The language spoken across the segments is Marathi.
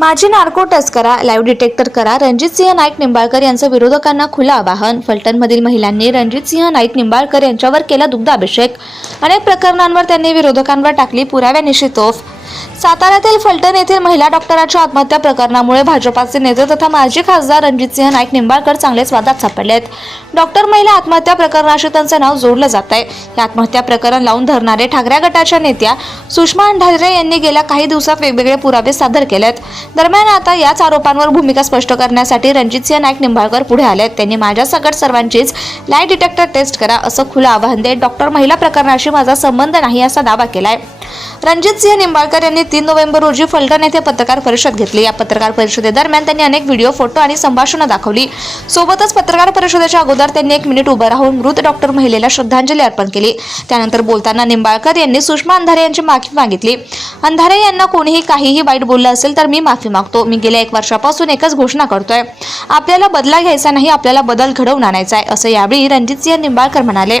माझी नार्को टच करा लाईव्ह डिटेक्टर करा रणजितसिंह नाईक निंबाळकर यांचं विरोधकांना खुलं आवाहन. फलटणमधील महिलांनी रणजितसिंह नाईक निंबाळकर यांच्यावर केला दुग्धाभिषेक. अनेक प्रकरणांवर त्यांनी विरोधकांवर टाकली पुराव्यानिशी तोफ. साताऱ्यातील फलटण येथील महिला डॉक्टरांच्या आत्महत्या प्रकरणामुळे भाजपाचे नेते तथा माजी खासदार रणजितसिंह नाईक निंबाळकर चांगलेच वादात आहेत. डॉक्टर महिला आत्महत्या प्रकरणाशी त्यांचं नाव जोडलं जात आहे. या आत्महत्या प्रकरण लावून धरणारे ठाकरे गटाच्या नेत्या सुषमा अंधारे यांनी गेल्या काही दिवसात वेगवेगळे पुरावे सादर केले आहेत. दरम्यान आता याच आरोपांवर भूमिका स्पष्ट करण्यासाठी रणजितसिंह नाईक निंबाळकर पुढे आले आहेत. त्यांनी माझ्यासकट सर्वांचीच लाय डिटेक्टर टेस्ट करा असं खुलं आवाहन देत डॉक्टर महिला प्रकरणाशी माझा संबंध नाही असा दावा केला आहे रणजित रणजितसिंह निंबाळकर यांनी तीन नोव्हेंबर रोजी फलटण येथे पत्रकार परिषद घेतली. या पत्रकार परिषदेदरम्यान त्यांनी अनेक व्हिडिओ फोटो आणि संभाषणं दाखवली. सोबतच पत्रकार परिषदेच्या अगोदर त्यांनी एक मिनिट उभं राहून मृत डॉक्टर महिलेला श्रद्धांजली अर्पण केली. त्यानंतर बोलताना निंबाळकर यांनी सुषमा अंधारे यांची माफी मागितली. अंधारे यांना कोणीही काहीही वाईट बोललं असेल तर मी माफी मागतो. मी गेल्या एक वर्षापासून एकच घोषणा करतोय. आपल्याला बदला घ्यायचा नाही आपल्याला बदल घडवून आणायचा आहे असं यावेळी रणजितसिंह निंबाळकर म्हणाले.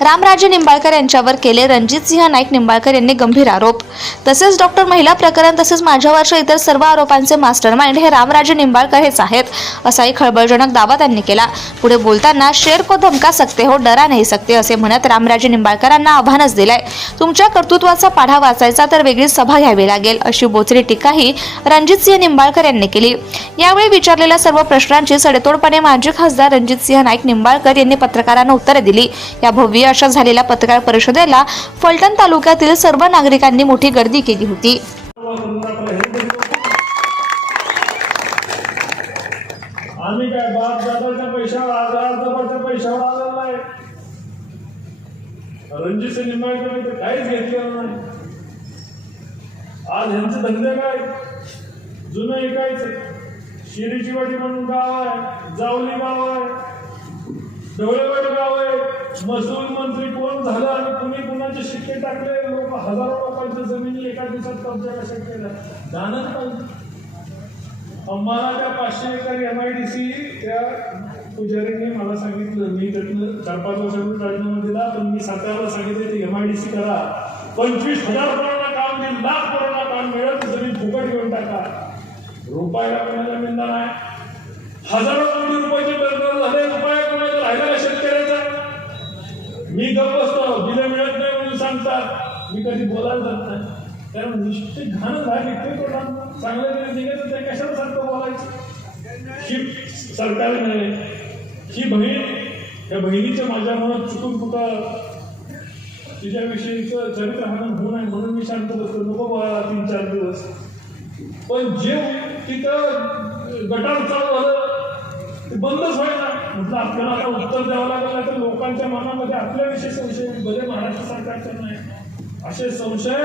रामराजे निंबाळकर यांच्यावर केले रणजितसिंह नाईक निंबाळकर यांनी गंभीर आरोप. तसेच डॉक्टर महिला प्रकरण तसेच माझ्यावरच्या इतर सर्व आरोपांचे मास्टरमाइंड हे रामराजे निंबाळकर हेच आहेत असाही खळबळजनक दावा त्यांनी केला. पुढे बोलताना शेर को धमका सकते हो डरा नाही सकते असे म्हणत रामराजे निंबाळकरांना आव्हानच दिलंय. तुमच्या कर्तृत्वाचा पाढा वाचायचा तर वेगळी सभा घ्यावी लागेल अशी बोचरी टीकाही रणजितसिंह निंबाळकर यांनी केली. यावेळी विचारलेल्या सर्व प्रश्नांची सडेतोडपणे माजी खासदार रणजितसिंह नाईक निंबाळकर यांनी पत्रकारांना उत्तरे दिली. या भव्य अशा झालेल्या पत्रकार परिषदेला फलटण तालुक्यातील सर्व नागरिकांनी मोठी गर्दी केली होती. आम्ही काय बाप दादाच्या पैशावर आज पैशावर आलेला आहे रणजित सिंग निंबाळकर तर काहीच घेतलेलं नाही. आज ह्यांचे धंदे काय? जुनं ऐकायचं. शिरीची वाटी म्हणून गाव आहे जावली गाव आहे. ढवळेवाडी गाव आहे महसूल मंत्री कोण झालं आणि कुणी कुणाचे शिक्के टाकले? लोक हजारो लोकांच्या जमिनी एका दिवसात कब्जा कशा केल्या? जाणच पाहिजे त्या पाचशे acre M I D C त्या पुजारीने मला सांगितलं मी त्यातलं चार पाच वर्षापूर्वी राजीनामा दिला पण मी सरकारला सांगितले ते एम आय डी सी करा. पंचवीस हजार करोडा काम देईल लाख करोडा काम मिळत जमीन फुकट घेऊन टाका. रुपयाला कोणाला मिळणार नाही. हजारो कोटी रुपयाचे बदल झाले. राहिला का शेतकऱ्याचा. मी गप असतो बिलं मिळत नाही म्हणून सांगतात. मी कधी बोलायला जात नाही. कारण निश्चित घाण झाली. ते कोणा चांगलं दिवस निघायचं ते कशाला सारखं बोलायचं? ही सरकार नाही ही बहीण या बहिणीच्या माझ्या मनात चुकून कुठं तिच्याविषयीचं चरित्र हनन होऊ नये म्हणून मी शांत बसतो नको बोलायला तीन चार दिवस. पण जे तिथं गटार चालू झालं ते बंदच व्हायला म्हटलं आपल्याला आता उत्तर द्यावं लागलं तर लोकांच्या मनामध्ये आपल्याविषयी संशय भले महाराष्ट्र सरकारच्या नाही. असे संशय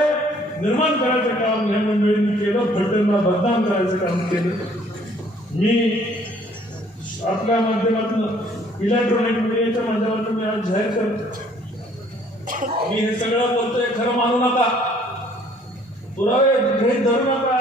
निर्माण करायचं काम या मंडळींनी केलं. फलटणला बदनाम करायचं काम केलं. मी आपल्या माध्यमातून इलेक्ट्रॉनिक मीडियाच्या माध्यमातून मी आज जाहीर करतो. मी हे सगळं बोलतोय खरं मानू नका. पुरावे गृहित धरू नका.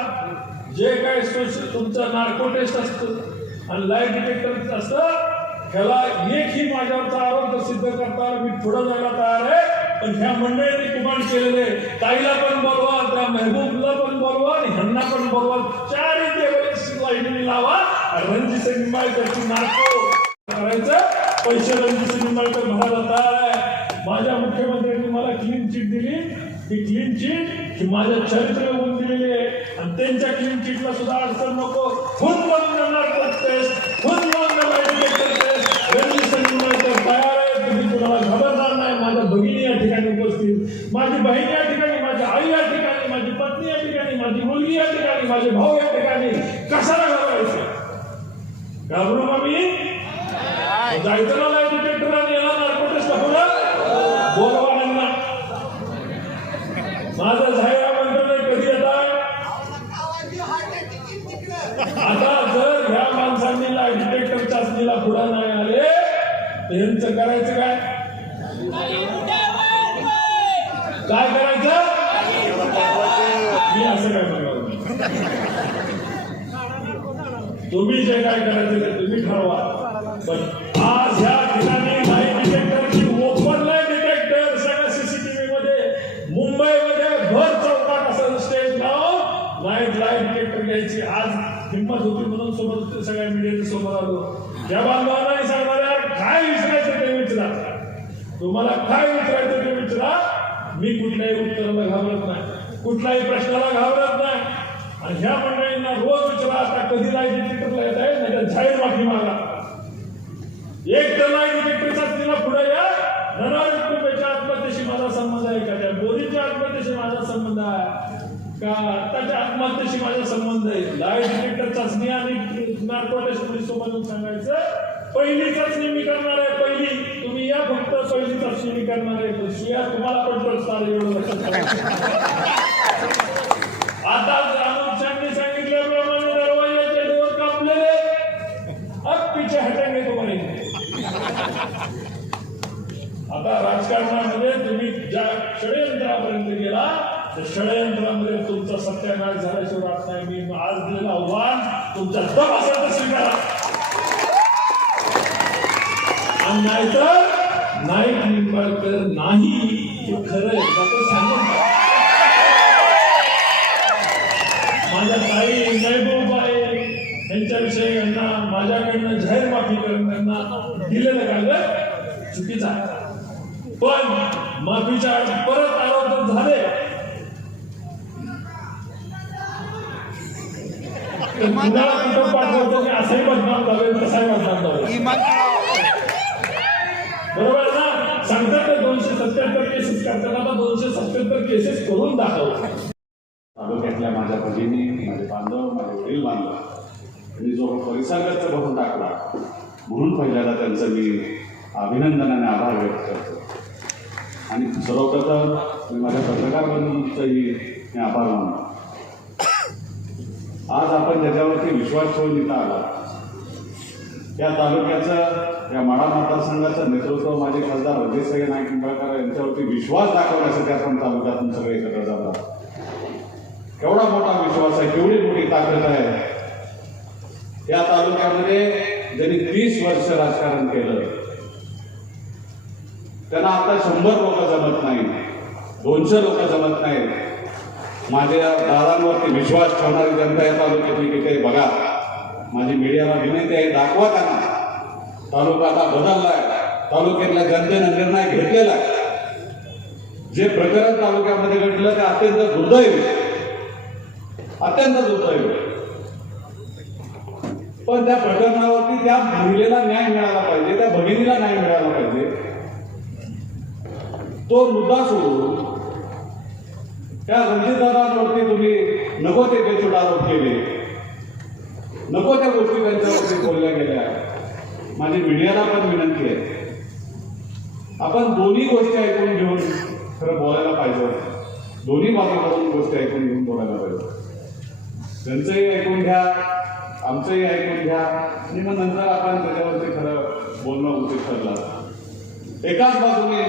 जे काय स्पेशल तुमचं नार्को टेस्ट असतं आणि लाइट डिटेक्टर असतं ह्याला एकही माझ्यावरचा आरोप सिद्ध करता मी पुढं जायला तयार आहे. पण ह्या मंडळींनी कुमार केलेले ताईला पण बोलवाल त्या मेहबूबला पण बोलवाल आणि ह्यांना पण बोलवाल. चारही देवाची लावा. रणजित सिंग निंबाळकरची नाटो करायचं. पैसे रणजित सिंग निंबाळकर भरायला तयार आहे. माझ्या मुख्यमंत्र्यांनी मला क्लीन चिट दिली. ही क्लीन चिट ही माझ्या चरित्र होऊन दिलेली आहे. आणि त्यांच्या क्लीन चिटला सुद्धा अडचण नको. खून बंद करणार उपस्थित माझी बहीण या ठिकाणी माझी आई या ठिकाणी माझी पत्नी या ठिकाणी माझी मुलगी या ठिकाणी माझे भाऊ या ठिकाणी. कशाला घाबरायचं? घाबरू का मी? जायचं ना बोलवा यांना. माझं मंत्र कधी आता जर ह्या माणसांनी चाचणीला पुढे नाही आले तर यांचं करायचं काय? काय करायचं? मी असं काय बघावं तुम्ही जे काय करायचं ते तुम्ही ठरवा. पण आज ह्या ठिकाणी लाइट डिटेक्टरची ओपन डिटेक्टर सगळ्या सीसीटीव्ही मध्ये मुंबईमध्ये भर चौकात असं स्टेज लावून लाइट लाइट डिटेक्टर घ्यायची. आज हिंमत होती म्हणून सोबत सगळ्या मीडियाच्या समोर आलो. या बांधवांनाही सांगणाऱ्या काय विचारायचं ते विचारा. तुम्हाला काय विचारायचं ते विचारा. मी कुठल्याही उत्तराला घाबरत नाही. कुठल्याही प्रश्नाला घाबरत नाही. आणि ह्या मंडळींना रोज विचारा आता कधी लाइट डिटेक्टरला येत आहे नाही तर जाहीर माफी मागा. एक तर लाइट डिटेक्टरचा तिला पुढे या. धनाजी कुटुंबाच्या आत्महत्येशी माझा संबंध आहे का? त्या मोदीच्या आत्महत्येशी माझा संबंध आहे का? आत्ताच्या आत्महत्येशी माझा संबंध आहे. लाइट डिटेक्टर चाचणी आणि नार्कोटिक्स पोलीस सोबत सांगायचं? पहिली चाचणी मी करणार आहे पहिली. स्त्रिया फक्त पहिली तपशिली करणार आहे स्त्रिया तुम्हाला पण ट्रस्ट एवढं आता अमित सांगितल्याप्रमाणे दरवाजाचे डोर कापलेले अब हटंगे तुम्हाला आता राजकारणामध्ये तुम्ही ज्या षडयंत्रापर्यंत गेला त्या षडयंत्रामध्ये तुमचा सत्यानाश झाल्याशिवाय राहत नाही. मी आज दिलेलं आव्हान तुमचा दम असेल तर स्वीकारा नाहीतर नाईक निंबाळकर नाही हे खरं आहे. तो सांगून. माझ्या ताई महबूब आहे यांच्याविषयी यांना माझ्याकडनं जाहीर माफी करून त्यांना दिलेलं कागद चुकीचं पण माफीच्या परत आरोप झाले कुठं पाठवतो? असंही बदनाम झाले तसाही बदनाम झाले सांगतात ते दोनशे सत्याहत्तर केसेस करताना आता दोनशे सत्याहत्तर केसेस करून दाखव तालुक्यातल्या माझ्या भगिनी माझे बांधव माझे वडील बांधव. त्यांनी जो परिसराचा भरून टाकला म्हणून पहिल्यांदा त्यांचं मी अभिनंदनाने आभार व्यक्त करतो. आणि सर्वप्रथम मी माझ्या पत्रकार बंधूंचाही मी आभार मानतो. आज आपण ज्याच्यावरती विश्वास ठेवून इथं आला. त्या तालुक्याचं या माडा मतदारसंघाचं नेतृत्व माझे खासदार रणजितसिंह नाईक निंबाळकर यांच्यावरती विश्वास दाखवण्यासाठी आपण तालुक्यातून सगळे एकत्र जातात केवढा मोठा विश्वास आहे केवढी मोठी ताकद आहे. या तालुक्यामध्ये ज्यांनी तीस वर्ष राजकारण केलं त्यांना आता शंभर लोक जमत नाही दोनशे लोक जमत नाहीत. माझ्या दादांवरती विश्वास ठेवणारी जनता या तालुक्यातली किती आहे बघा. माझी मीडियाला विनंती आहे दाखवा त्यांना. तालुका आता बदललाय. तालुक्यातल्या जनतेनं निर्णय घेतलेला आहे. जे प्रकरण तालुक्यामध्ये घडलं ते अत्यंत दुर्दैव अत्यंत दुर्दैव पण त्या प्रकरणावरती त्या महिलेला न्याय मिळाला पाहिजे त्या भगिनीला न्याय मिळाला पाहिजे. तो मुद्दा सोडून त्या रणजितदारांवरती तुम्ही नको ते बेचूट आरोप केले. नको त्या गोष्टी त्यांच्यावरती बोलल्या गेल्या. माझी मीडियाला पण विनंती आहे. आपण दोन्ही गोष्टी ऐकून घेऊन खरं बोलायला पाहिजे. दोन्ही बाजूपासून गोष्टी ऐकून घेऊन बोलायला पाहिजे. त्यांचंही ऐकून घ्या आमचंही ऐकून घ्या. आणि मग नंतर आपण त्याच्यावरती खरं बोलणं उचित ठरलं. एकाच बाजूने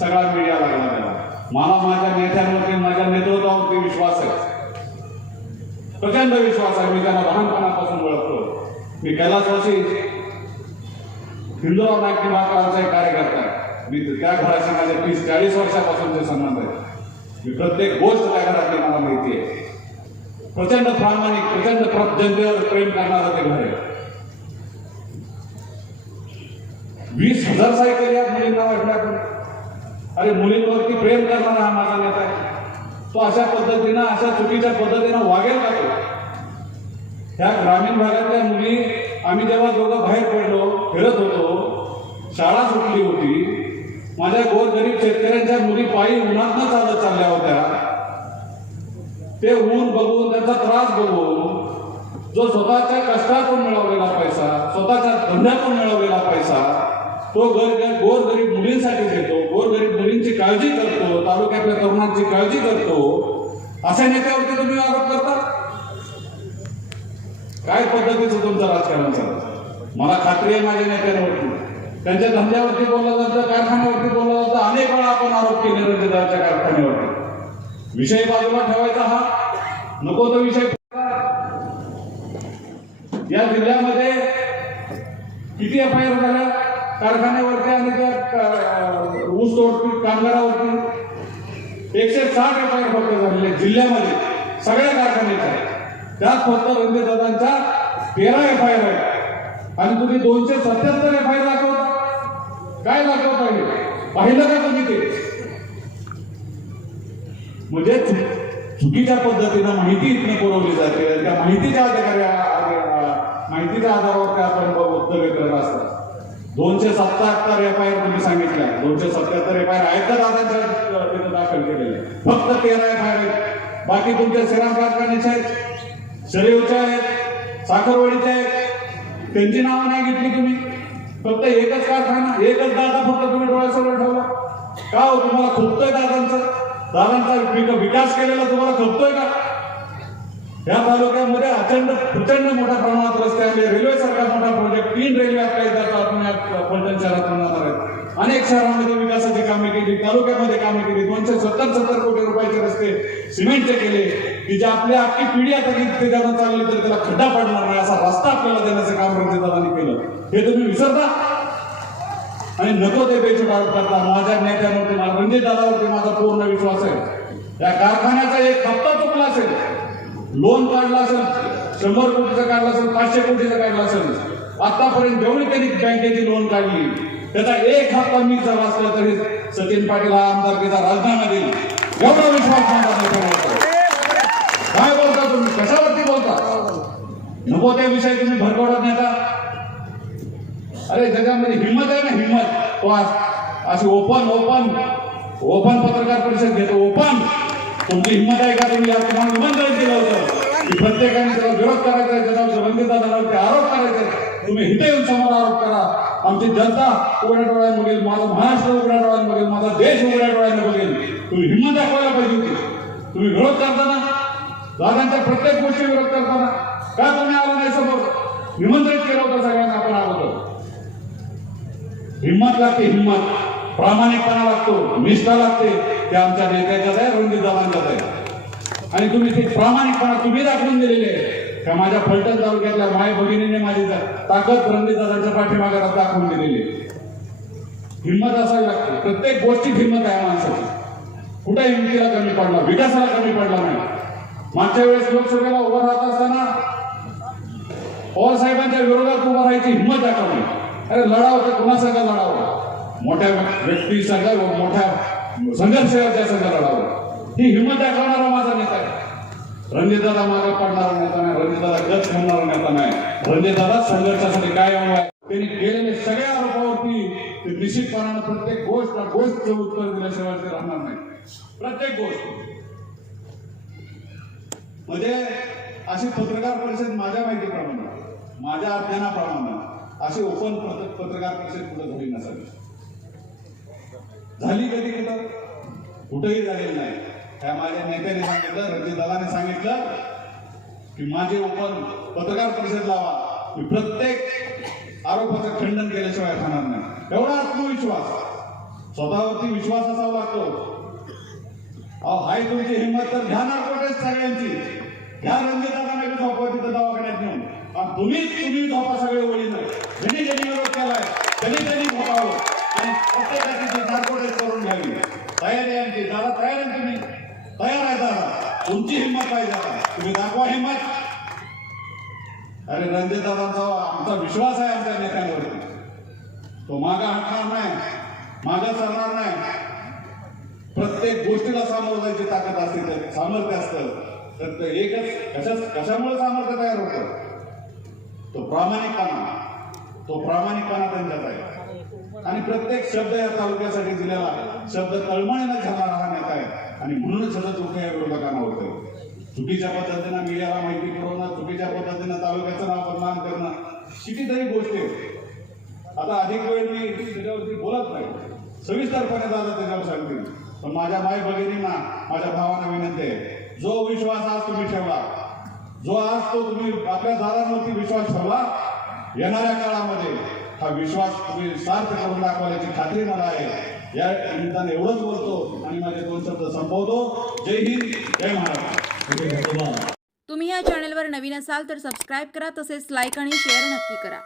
सगळा मीडिया लागला त्याला मला माझ्या नेत्यांवरती माझ्या नेतृत्वावरती विश्वास आहे. प्रचंड विश्वास आहे. मी त्यांना लहानपणापासून ओळखतो. मी कैलासवासी हिंदुराव नाईक निंबाळकरांचा एक कार्यकर्ता आहे. मी त्या घराशी माझे तीस चाळीस वर्षापासूनचे संबंध आहे. मी प्रत्येक गोष्ट त्या घरातली मला माहिती आहे. प्रचंड प्रामाणिक प्रचंड प्र- प्रेम करणारं ते घर आहे. वीस हजार सायकल या मुलींना वाटल्या अरे मुलींवरती प्रेम करणारा हा माझा नेता आहे. तो अशा पद्धतीनं अशा चुकीच्या पद्धतीनं वागेल का तो? ह्या ग्रामीण भागातल्या मुली आम्ही जेव्हा दोघं बाहेर पडलो फिरत होतो शाळा सुटली होती माझ्या गोरगरीब शेतकऱ्यांच्या मुली पायी उन्हातनं चालत चालल्या होत्या. ते ऊन बघून त्यांचा त्रास बघून जो स्वतःच्या कष्टातून मिळवलेला पैसा स्वतःच्या धंद्यातून मिळवलेला पैसा तो गर गोरगरीब मुलींसाठी देतो गोरगरीब मुलींची काळजी करतो तालुक्यातल्या तरुणांची काळजी करतो. अशा नेत्यावरती तुम्ही आरोप करता? काय पद्धतीचं तुमचं राजकारण चालतं मला खात्री आहे माझ्या नेत्यांवरती. त्यांच्या धंद्यावरती बोललं जातं कारखान्यावरती बोललं जातं. अनेक वेळा आपण आरोप केले रंजदारच्या कारखान्यावरती. विषय बाजूला ठेवायचा हा. नको तो विषय. या जिल्ह्यामध्ये किती एफ आय आर झाल्या? कारखान्यावरती आणि त्या ऊस तोडपीट कामगारावरती एकशे साठ एफ आय आर फक्त झालेले जिल्ह्यामध्ये. सगळ्या कारखान्याच्या त्या फक्त रणजित तेरा एफ आय आर आहे. आणि तुम्ही दोनशे सत्याहत्तर एफ आय आर दाखवता काय दाखवता हे पाहिलं का तुम्ही ते? म्हणजे चुकीच्या पद्धतीनं माहिती इथनं पुरवली जाते. त्या माहितीच्या अधिकारी माहितीच्या आधारावर त्या आपण वक्तव्य करत असतात दोनशे सत्याहत्तर एफ आय आर तुम्ही सांगितल्या. दोनशे सत्याहत्तर एफ आय आर आहेत का दादांच्या तिथं दाखल केलेले? फक्त तेरा एफ आय आर आहेत. बाकी तुमच्या सिराम कारखान्याचे आहेत. शरीरचे आहेत साखरवाडीचे आहेत त्यांची नावं नाही घेतली तुम्ही. फक्त एकच कारखाना एकच दादा फक्त तुम्ही डोळ्यासमोर ठेवला. का हो तुम्हाला खुपतोय दादांचं? दादांचा विकास केलेला तुम्हाला खपतोय का? या तालुक्यामध्ये अचंड प्रचंड मोठ्या प्रमाणात रस्ते आले रेल्वे सारखा मोठा प्रोजेक्ट तीन रेल्वे आपल्या इथं आपण या फलटण शहरात होणार आहेत. अनेक शहरांमध्ये विकासाची कामे केली तालुक्यामध्ये कामे केली. दोनशे सत्तर सत्तर कोटी रुपयाचे रस्ते सिमेंटचे केले. की जे आपली अख्खी पिढी आता की त्याच्यानं चालली तर त्याला खड्डा पडणार नाही असा रस्ता आपल्याला देण्याचं काम रणजितदादांनी केलं. हे तुम्ही विसरता? आणि नको ते बेचूक करता. माझ्या नेत्यावरती मला रणजित म्हणजे दादावरती माझा पूर्ण विश्वास आहे. त्या कारखान्याचा एक हप्ता चुकला असेल लोन काढला असेल शंभर कोटीचं काढलं असेल पाचशे कोटीचं काढलं असेल आतापर्यंत जेवढी त्यांनी बँकेची लोन काढली त्याचा एक हप्ता मी जर असला तरी सचिन पाटील हा आमदारकीचा राजीनामा देईल. एवढा विश्वास माझा नेत्यावर आहे. काय बोलता तुम्ही कशावरती बोलता नको त्या विषय तुम्ही भरकवत नेता अरे जगामध्ये हिंमत आहे ना हिंमत. तो आज अशी ओपन ओपन ओपन पत्रकार परिषद घेतो. ओपन तुमची हिंमत आहे का तुम्ही? या तुम्हाला निमंत्रण केलं होतं. की प्रत्येकाने त्याला विरोध करायचा आहे त्याला रंजिता दादावरती आरोप करायचे तुम्ही हिथे येऊन समोर आरोप करा. आमची जनता उघड्या डोळ्याने बघेल माझा महाराष्ट्र उघड्या डोळ्यांना बघेल माझा देश उघड्या डोळ्यांना बघेल तुम्ही हिंमत दाखवायला पाहिजे होती. तुम्ही विरोध करताना दादांच्या प्रत्येक गोष्टी विरोध करताना. का तुम्ही आला नाही समोर? निमंत्रित केलं होतं सगळ्यांना आपण आलो. होतो हिंमत लागते हिंमत प्रामाणिकपणा लागतो निष्ठा लागते. ते आमच्या नेत्याच्यात आहे रणजित दादांच्यात आहे. आणि तुम्ही ते प्रामाणिकपणा तुम्ही दाखवून दिलेले आहे. का माझ्या फलटण तालुक्यातल्या माय भगिनीने माझी ताकद रणजित दादांच्या पाठीमागे दाखवून दिलेली आहे. हिंमत असावी लागते. प्रत्येक गोष्टीत हिंमत आहे माणसाची. कुठे हिमतीला कमी पडला विकासाला कमी पडला नाही. मागच्या वेळेस लोकसभेला उभं राहत असताना पवार साहेबांच्या विरोधात उभं राहायची हिंमत दाखवली. अरे लढाव तर कुणासंग लढावं? मोठ्या व्यक्ती संघ मोठ्या संघर्षाच्या संघ लढावं. ही हिंमत दाखवणारा माझा नेता आहे. रणजितदादा मागे पडणारा नेता नाही रणजितदादा गच करणारा नेता नाही. रणजितदादा संघर्षासाठी काय आहे त्यांनी केलेले सगळ्या आरोपावरती ते निश्चितपणानं प्रत्येक गोष्ट गोष्ट उत्तर दिल्याशिवाय ते राहणार नाही. प्रत्येक गोष्ट. म्हणजे अशी पत्रकार परिषद माझ्या माहितीप्रमाणे माझ्या अध्ययनाप्रमाणे अशी ओपन पत्रकार परिषद कुठं झाली नसावी. झाली कधी कुठं? कुठंही झालेली नाही. त्या माझ्या नेत्याने सांगितलं रणजित दलाने सांगितलं की माझे ओपन पत्रकार परिषद लावा. मी प्रत्येक आरोपाचं खंडन केल्याशिवाय राहणार नाही. एवढा आत्मविश्वास. स्वतःवरती विश्वास असावा लागतो. अहो हाय तुमची हिंमत तर ध्यान नार्कोटेस सगळ्यांची. ह्या रणजितांना बी तिथं दवाखान्यात नेऊन. आणि तुम्हीच तुम्ही झोपा सगळे ओळीनं ज्यांनी ज्यांनी विरोध केलाय त्यांनी त्यांनी झोपावं. आणि प्रत्येकाची ती नार्कोटेस करून घ्यावी. तयारी आहे आमची. दादा तयार आहे तुम्ही? तयार आहे दादा. तुमची हिंमत पाहिजे आता तुम्ही दाखवा हिंमत. अरे रणजित दादांचा आमचा विश्वास आहे आमच्या नेत्यांवरती तो मागा हटणार नाही. मागा सरणार नाही. प्रत्येक गोष्टीला सामोरं जायची ताकद असते. सामर्थ्य असतं. तर ते एकच कशा कशामुळे सामर्थ्य तयार होतं? तो प्रामाणिकपणा तो प्रामाणिकपणा त्यांच्यात आहे. आणि प्रत्येक शब्द या तालुक्यासाठी दिलेला शब्द तळमळीनं झाला हा नेता आहे. आणि म्हणूनच सतत उठे या विरोधकांना होतं चुकीच्या पद्धतीनं मीडियाला माहिती पुरवणं चुकीच्या पद्धतीनं तालुक्याचं नाव बदनाम करणं कितीतरी गोष्टी आहेत. आता अधिक वेळ मी त्याच्यावरती बोलत नाही. सविस्तरपणे दादा त्याच्यावर सांगतील. पण माझ्या माय भगिनींना माझ्या भावांना विनंती आहे. जो विश्वास आज तुम्ही ठेवला जो आज तो तुम्ही आपल्या दादांवरती विश्वास ठेवला येणाऱ्या काळामध्ये हा विश्वास तुम्ही सार्थ करून दाखवण्याची खात्री मला आहे. या निमित्ताने एवढंच बोलतो आणि माझे दोन शब्द संपवतो. जय हिंद जय महाराष्ट्र. तुम्ही या चॅनलवर नवीन असाल तर सबस्क्राईब करा तसेच लाईक आणि शेअर नक्की करा.